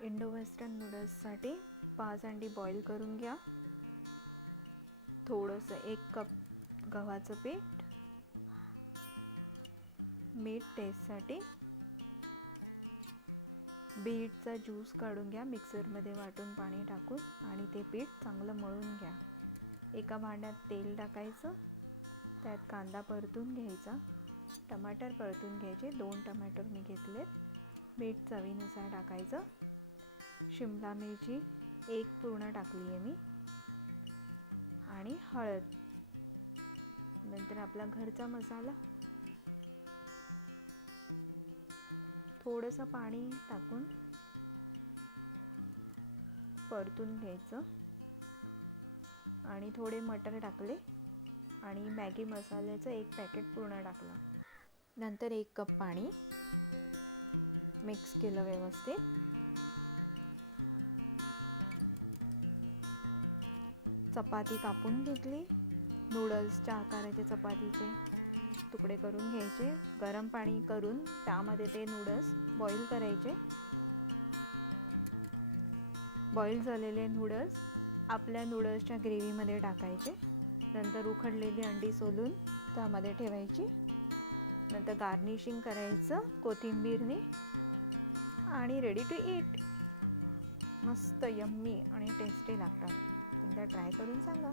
Indo western नूडल्ससाठी 5 अंडी boil करून घ्या. थोडंसं 1 कप गव्हाचं पीठ, मीठ टेस्टसाठी, बीटचा ज्यूस काढून घ्या मिक्सरमध्ये वाटून पाणी टाकून आणि ते पीठ चांगलं मळून घ्या. एका भांड्यात तेल टाकायचं, त्यात कांदा परतून घ्यायचा, टमाटर परतून घ्यायचे. 2 टमाटर मी घेतलेत. मीठ चवीनुसार टाकायचं. शिमला मिरची 1 पूर्ण टाकली आहे मी आणि हळद. नंतर आपला घरचा मसाला, थोडंसं पाणी टाकून परतून घ्यायचं आणि थोडे मटर टाकले आणि मॅगी मसाल्याचं 1 पॅकेट पूर्ण टाकलं. नंतर 1 कप पाणी मिक्स केलं व्यवस्थित. चपाती कापून घेतली. नूडल्सच्या आकाराचे चपातीचे तुकडे करून घ्यायचे. गरम पाणी करून त्यामध्ये ते नूडल्स बॉईल करायचे. बॉईल झालेले नूडल्स आपल्या नूडल्सच्या ग्रेव्हीमध्ये टाकायचे. नंतर उकडलेली अंडी सोलून त्यामध्ये ठेवायची. नंतर गार्निशिंग करायचं कोथिंबीरने आणि रेडी टू ईट. मस्त यम्मी आणि टेस्टी लागतात. एकदा ट्राय करून सांगा.